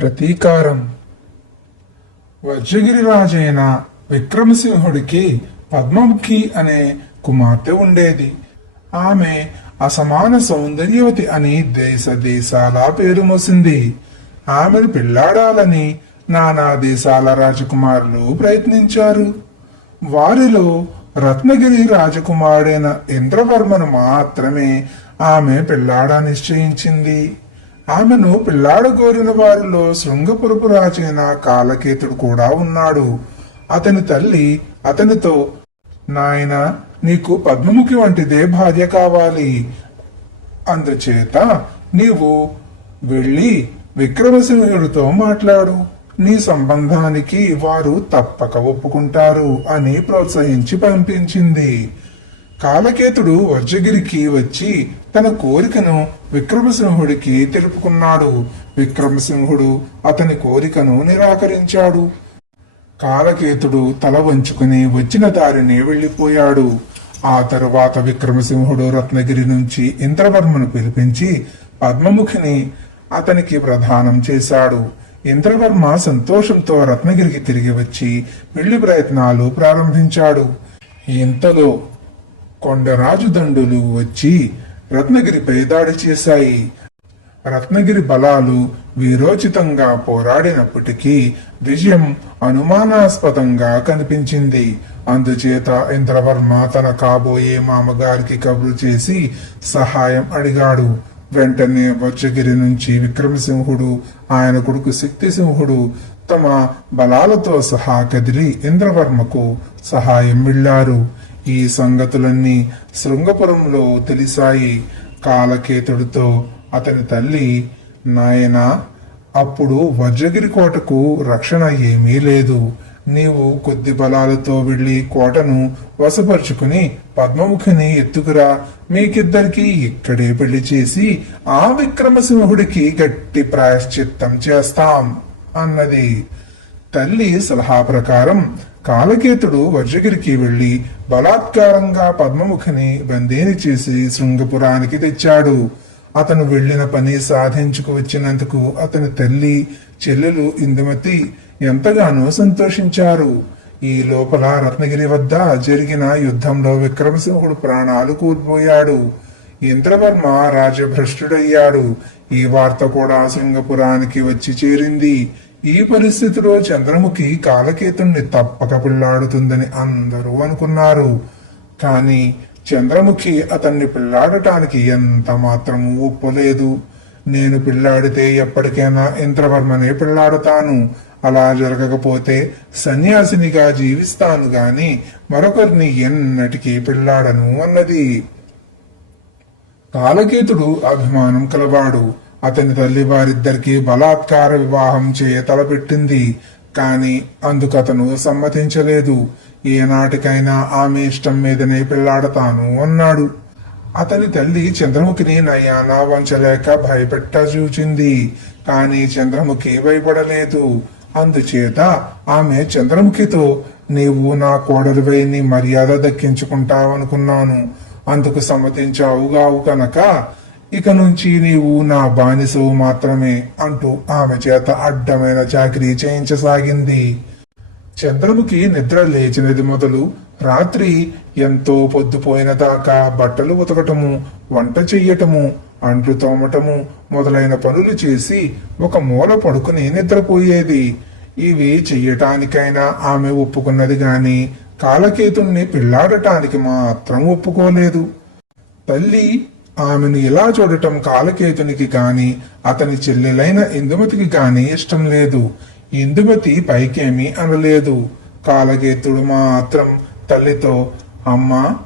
ప్రతీకారం. వజ్రగిరి రాజైన విక్రమసింహుడికి పద్మముఖి అనే కుమార్తె ఉండేది. ఆమె అసమాన సౌందర్యవతి అని దేశ దేశాల పేరు మోసింది. ఆమెను పెళ్ళాడాలని నానా దేశాల రాజకుమారులు ప్రయత్నించారు. వారిలో రత్నగిరి రాజకుమారుడైన ఇంద్రవర్మను మాత్రమే ఆమె పెళ్ళాడా నిశ్చయించింది. ఆమెను పిల్లాడు కోరిన వారిలో శృంగపురపు రాజైన కాలకేతుడు కూడా ఉన్నాడు. అతని తల్లి అతనితో నాయన నీకు పద్మముఖి వంటిదే భార్య కావాలి. అందుచేత నీవు వెళ్ళి విక్రమసింహుడితో మాట్లాడు. నీ సంబంధానికి వారు తప్పక ఒప్పుకుంటారు అని ప్రోత్సహించి పంపించింది. కాలకేతుడు వజ్రగిరికి వచ్చి తన కోరికను విక్రమసింహుడికి తెలుపుకున్నాడు విక్రమసింహుడు అతని కోరికను నిరాకరించాడు. కాలకేతుడు తల వంచుకుని వచ్చిన దారిని వెళ్ళిపోయాడు ఆ తరువాత విక్రమసింహుడు రత్నగిరి నుంచి ఇంద్రవర్మను పిలిపించి పద్మముఖిని అతనికి ప్రదానం చేశాడు. ఇంద్రవర్మ సంతోషంతో రత్నగిరికి తిరిగి వచ్చి పెళ్ళి ప్రయత్నాలు ప్రారంభించాడు. ఇంతలో కొండరాజు దండులు వచ్చి రత్నగిరిపై దాడి చేశాయి. రత్నగిరి బలాలు వీరోచితంగా పోరాడినప్పటికీ విజయం అనుమానాస్పదంగా కనిపించింది. అందుచేత ఇంద్రవర్మ తన కాబోయే మామగారికి కబురు చేసి సహాయం అడిగాడు. వెంటనే వజ్రగిరి నుంచి విక్రమసింహుడు ఆయన కొడుకు శక్తిసింహుడు తమ బలాలతో సహా కదిలి ఇంద్రవర్మకు సహాయం వెళ్ళారు ఈ సంగతులన్నీ శృంగపురంలో తెలిసాయి. కాలకేతుడితో అతని తల్లి నాయన అప్పుడు వజ్రగిరి కోటకు రక్షణ ఏమీ లేదు. నీవు కొద్ది బలాలతో వెళ్ళి కోటను వశపరుచుకుని పద్మముఖిని ఎత్తుకురా. మీకిద్దరికి ఇక్కడే పెళ్ళి చేసి ఆ విక్రమసింహుడికి గట్టి ప్రాయశ్చిత్తం చేస్తాం అన్నది. తల్లి సలహా ప్రకారం కాలకేతుడు వజ్రగిరికి వెళ్ళి బలాత్కారంగా పద్మముఖిని బందేని చేసి శృంగపురానికి తెచ్చాడు. అతను వెళ్ళిన పని సాధించుకు వచ్చినందుకు అతని తల్లి చెల్లెలు ఇందుమతి ఎంతగానో సంతోషించారు. ఈ లోపల రత్నగిరి వద్ద జరిగిన యుద్ధంలో విక్రమసింహుడు ప్రాణాలు కోల్పోయాడు. ఇంద్రవర్మ రాజభ్రష్టుడయ్యాడు. ఈ వార్త కూడా శృంగపురానికి వచ్చి చేరింది. ఈ పరిస్థితిలో చంద్రముఖి కాలకేతుణ్ణి తప్పక పిల్లాడుతుందని అందరూ అనుకున్నారు. కాని చంద్రముఖి అతన్ని పిల్లాడటానికి ఎంత మాత్రము ఒప్పులేదు. నేను పిల్లాడితే ఎప్పటికైనా ఇంద్రవర్మనే పిల్లాడుతాను. అలా జరగకపోతే సన్యాసినిగా జీవిస్తాను గాని మరొకరిని ఎన్నటికీ పిల్లాడను అన్నది. కాలకేతుడు అభిమానం కలవాడు. అతని తల్లి వారిద్దరికీ బలాత్కార వివాహం చేయ తలపెట్టింది. కాని అతను సమ్మతించలేదు. ఏనాటికైనా ఆమె ఇష్టం మీదనే పెళ్ళాడతాను అన్నాడు. అతని తల్లి చంద్రముఖిని నయానా వంచలేక భయపెట్ట చూచింది. కాని చంద్రముఖి భయపడలేదు. అందుచేత ఆమె చంద్రముఖితో నీవు నా కోడలివై నీ మర్యాద దక్కించుకుంటావనుకున్నాను. అందుకు సమ్మతించావుగావు కనుక ఇక నుంచి నీవు నా బానిసవు మాత్రమే అంటూ ఆమె చేత అడ్డమైన చాకరీ చేయించసాగింది. చంద్రముఖి నిద్ర లేచినది మొదలు రాత్రి ఎంతో పొద్దుపోయిన దాకా బట్టలు ఉతకటము వంట చెయ్యటము అంట్లు తోమటము మొదలైన పనులు చేసి ఒక మూల పడుకుని నిద్రపోయేది. ఇవి చెయ్యటానికైనా ఆమె ఒప్పుకున్నది గాని కాలకేతుణ్ణి పిల్లాడటానికి మాత్రం ఒప్పుకోలేదు. తల్లి ఆమెను ఇలా చూడటం కాలకేతునికి గాని అతని చెల్లెలైన ఇందుమతికి గాని ఇష్టం లేదు. ఇందుమతి పైకేమీ అనలేదు. కాలకేతుడు మాత్రం తల్లితో అమ్మా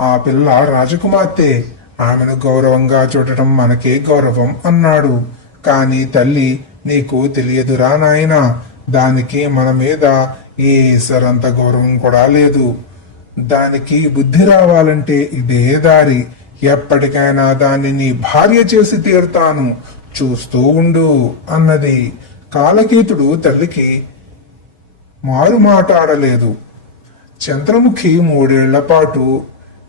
ఆ పిల్ల రాజకుమార్తె. ఆమెను గౌరవంగా చూడటం మనకే గౌరవం అన్నాడు. కాని తల్లి నీకు తెలియదురా నాయనా. దానికి మన మీద ఏ సరంత గౌరవం కూడా లేదు. దానికి బుద్ధి రావాలంటే ఇదే దారి. ఎప్పటికైనా దానిని భార్య చేసి తీరుతాను. చూస్తూ ఉండు అన్నది కాలకేతుడు తల్లికి మారు మాట్లాడలేదు చంద్రముఖి మూడేళ్ళ పాటు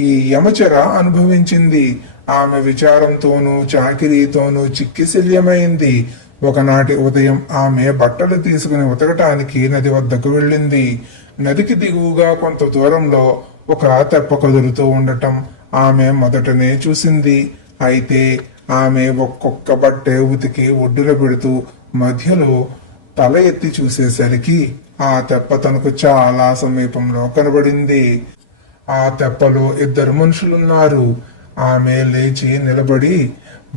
ఈ యమచర అనుభవించింది. ఆమె విచారంతోనూ చాకిరీతోనూ చిక్కిశల్యమైంది. ఒకనాటి ఉదయం ఆమె బట్టలు తీసుకుని ఉతకటానికి నది వద్దకు వెళ్ళింది. నదికి దిగువగా కొంత దూరంలో ఒక తెప్ప కదులుతూ ఉండటం ఆమె మొదటనే చూసింది. అయితే ఆమె ఒక్కొక్క బట్టే ఉతికి ఒడ్డున పెడుతూ మధ్యలో తల ఎత్తి చూసేసరికి ఆ తెప్ప తనకు చాలా సమీపంలో కనబడింది. ఆ తెప్పలో ఇద్దరు మనుషులున్నారు. ఆమె లేచి నిలబడి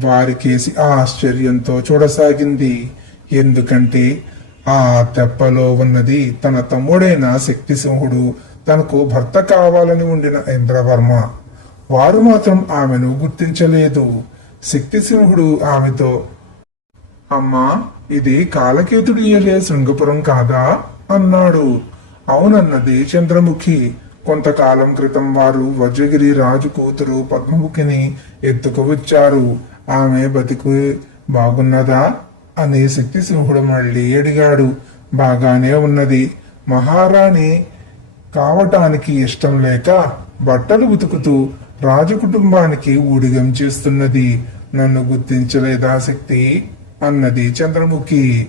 వారికేసి ఆశ్చర్యంతో చూడసాగింది. ఎందుకంటే ఆ తెప్పలో ఉన్నది తన తమ్ముడైన శక్తిసింహుడు. తనకు భర్త కావాలని ఉండిన ఇంద్రవర్మ. వారు మాత్రం ఆమెను గుర్తించలేదు. శక్తిసింహుడు ఆమెతో అమ్మా ఇది కాలకేతుడి ఏలే శృంగపురం కాదా? అన్నాడు. అవునన్నది చంద్రముఖి. కొంతకాలం క్రితం వారు వజ్రగిరి రాజు కూతురు పద్మముఖిని ఎత్తుకు వచ్చారు. ఆమె బతికి బాగున్నదా? అని శక్తిసింహుడు మళ్ళీ అడిగాడు. బాగానే ఉన్నది. మహారాణి కావటానికి ఇష్టం లేక బట్టలు ఉతుకుతూ రాజు కుటుంబానికి ఊడిగం చేస్తున్నది. నన్ను గుర్తించలేదా శక్తి? అన్నది చంద్రముఖి.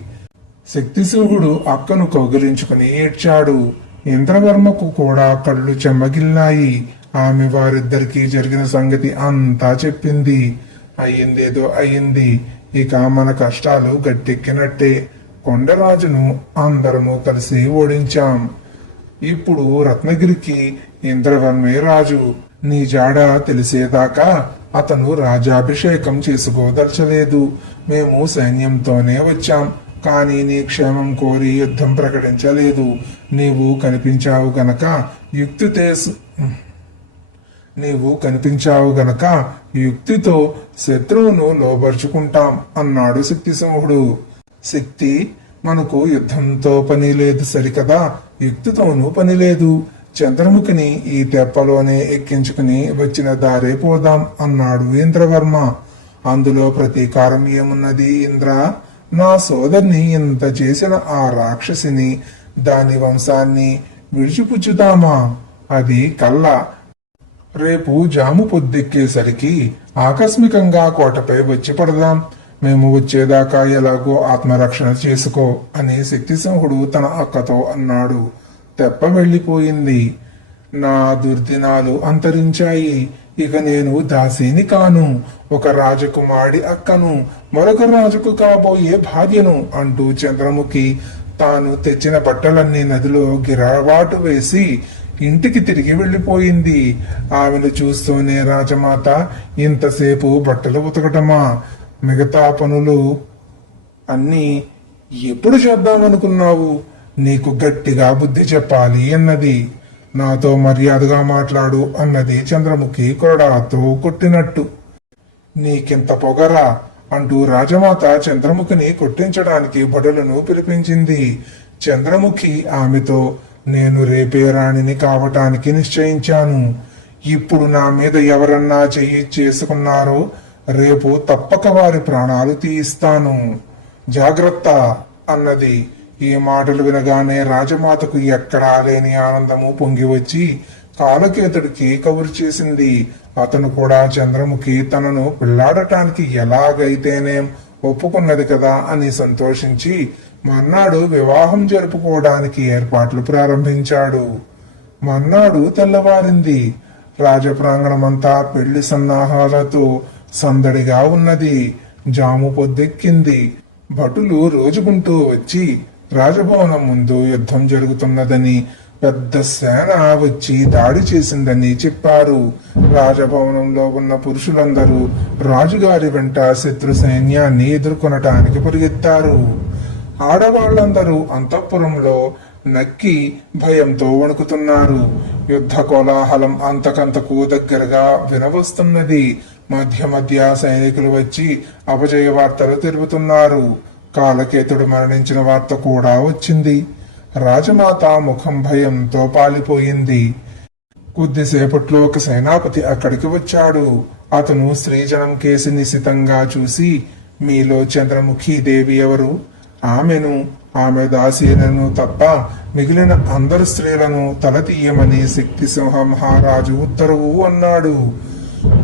శక్తిశివుడు అక్కను కౌగిలించుకుని ఏడ్చాడు. ఇంద్రవర్మకు కూడా కళ్ళు చెమ్మగిల్లాయి. ఆమె వారిద్దరికీ జరిగిన సంగతి అంతా చెప్పింది. అయ్యిందేదో అయ్యింది. ఇక మన కష్టాలు గట్టెక్కినట్టే. కొండరాజును అందరము కలిసి ఓడించాం. ఇప్పుడు రత్నగిరికి ఇంద్రవర్మే రాజు. నీ జాడ తెలిసేదాకా అతను రాజాభిషేకం చేసుకోదలచలేదు మేము సైన్యంతోనే వచ్చాం కానీ నీ క్షేమం కోరి యుద్ధం ప్రకటించలేదు. నీవు కనిపించావు గనక యుక్తి నీవు కనిపించావు గనక యుక్తితో శత్రువును లోబరుచుకుంటాం అన్నాడు శక్తిసింహుడు. శక్తి మనకు యుద్ధంతో పని లేదు సరికదా యుక్తితోనూ పని లేదు. చంద్రముఖిని ఈ తెప్పలోనే ఎక్కించుకుని వచ్చిన దారే పోదాం అన్నాడు ఇంద్రవర్మ. అందులో ప్రతీకారం ఏమున్నది ఇంద్ర? నా సోదరిని ఇంత చేసిన ఆ రాక్షసిని దాని వంశాన్ని విడిచిపుచ్చుదామా అది కళ్ళ రేపు జాము పొద్దెక్కేసరికి ఆకస్మికంగా కోటపై వచ్చి పడదాం. మేము వచ్చేదాకా ఎలాగో ఆత్మరక్షణ చేసుకో అని శక్తిసింహుడు తన అక్కతో అన్నాడు. తెప్ప వెళ్ళిపోయింది. నా దుర్దినాలు అంతరించాయి. ఇక నేను దాసిని కాను. ఒక రాజకుమారి అక్కను మరొక రాజుకు కాబోయే భార్యను అంటూ చంద్రముఖి తాను తెచ్చిన బట్టలన్నీ నదిలో గిరవాటు వేసి ఇంటికి తిరిగి వెళ్ళిపోయింది. ఆమెను చూస్తూనే రాజమాత ఇంతసేపు బట్టలు ఉతకటమా? మిగతా పనులు అన్నీ ఎప్పుడు చేద్దామనుకున్నావు? నీకు గట్టిగా బుద్ధి చెప్పాలి అన్నది. నాతో మర్యాదగా మాట్లాడు అన్నది చంద్రముఖి కొరడాతో కొట్టినట్టు. నీకింత పొగరా అంటూ రాజమాత చంద్రముఖిని కొట్టించడానికి బడులను పిలిపించింది. చంద్రముఖి ఆమెతో నేను రేపే రాణిని కావటానికి నిశ్చయించాను. ఇప్పుడు నా మీద ఎవరన్నా చెయ్యి చేసుకున్నారో రేపు తప్పక వారి ప్రాణాలు తీయిస్తాను. జాగ్రత్త అన్నది ఈ మాటలు వినగానే రాజమాతకు ఎక్కడా లేని ఆనందము పొంగి వచ్చి కాలకేతుడికి కబురు చేసింది. అతను కూడా చంద్రముఖి తనను పెళ్ళాడటానికి ఎలాగైతేనేం ఒప్పుకున్నది కదా అని సంతోషించి మర్నాడు వివాహం జరుపుకోవడానికి ఏర్పాట్లు ప్రారంభించాడు. మర్నాడు తెల్లవారింది. రాజప్రాంగణమంతా పెళ్ళి సన్నాహాలతో సందడిగా ఉన్నది. జాము పొద్దెక్కింది. భటులు రోజుకుంటూ వచ్చి రాజభవనం ముందు యుద్ధం జరుగుతున్నదని పెద్ద సేన వచ్చి దాడి చేసిందని చెప్పారు. రాజభవనంలో ఉన్న పురుషులందరూ రాజుగారి వెంట శత్రు సైన్యాన్ని ఎదుర్కొనటానికి పరిగెత్తారు. ఆడవాళ్ళందరూ అంతఃపురంలో నక్కి భయంతో వణుకుతున్నారు. యుద్ధ కోలాహలం అంతకంతకు దగ్గరగా వినవస్తున్నది. మధ్య మధ్య సైనికులు వచ్చి అపజయ వార్తలు తెలుపుతున్నారు. కాలకేతుడు మరణించిన వార్త కూడా వచ్చింది. రాజమాత ముఖం భయంతో పాలిపోయింది. కొద్దిసేపట్లో ఒక సేనాపతి అక్కడికి వచ్చాడు. అతను స్త్రీజనం కేసి నిశితంగా చూసి మీలో చంద్రముఖి దేవి ఎవరు? ఆమెను ఆమె దాసీలను తప్ప మిగిలిన అందరు స్త్రీలను తల తీయమని శక్తి సింహ మహారాజు ఉత్తరువు అన్నాడు.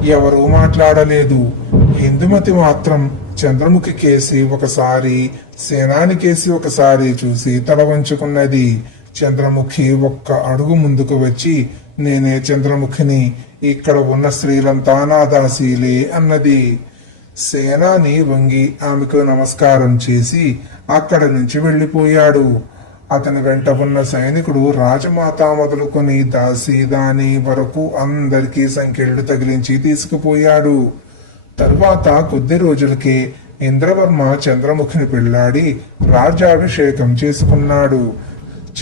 ఎవరూ మాట్లాడలేదు. ఇందుమతి మాత్రం చంద్రముఖి కేసి ఒకసారి సేనాని కేసి ఒకసారి చూసి తల వంచుకున్నది. చంద్రముఖి ఒక్క అడుగు ముందుకు వచ్చి నేనే చంద్రముఖిని ఇక్కడ ఉన్న స్త్రీలంతా నా దాసీలే అన్నది. సేనాని వంగి ఆమెకు నమస్కారం చేసి అక్కడ నుంచి వెళ్ళిపోయాడు. అతని వెంట ఉన్న సైనికుడు రాజమాత మొదలుకొని దాసి దాని వరకు అందరికీ సంఖ్యలు తగిలించి తీసుకుపోయాడు. తరువాత కొద్ది రోజులకే ఇంద్రవర్మ చంద్రముఖిని పెళ్ళాడి రాజ్యాభిషేకం చేసుకున్నాడు.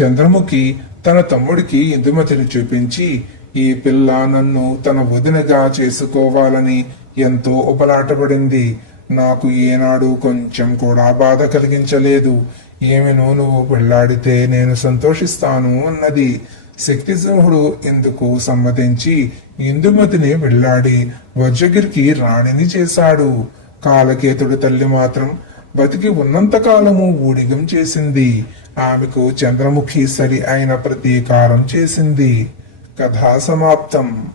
చంద్రముఖి తన తమ్ముడికి ఇందుమతిని చూపించి ఈ పిల్ల నన్ను తన వదినగా చేసుకోవాలని ఎంతో ఉపలాటపడింది. నాకు ఏనాడు కొంచెం కూడా బాధ కలిగించలేదు. ఏమినో నువ్వు పెళ్ళాడితే నేను సంతోషిస్తాను అన్నది. శక్తిసింహుడు ఎందుకు సమ్మతించి ఇందుమతిని వెళ్ళాడి వజ్రగిరికి రాణిని చేశాడు. కాలకేతుడు తల్లి మాత్రం బతికి ఉన్నంత కాలము ఊడిగం చేసింది. ఆమెకు చంద్రముఖి సరి అయిన ప్రతీకారం చేసింది. కథా సమాప్తం.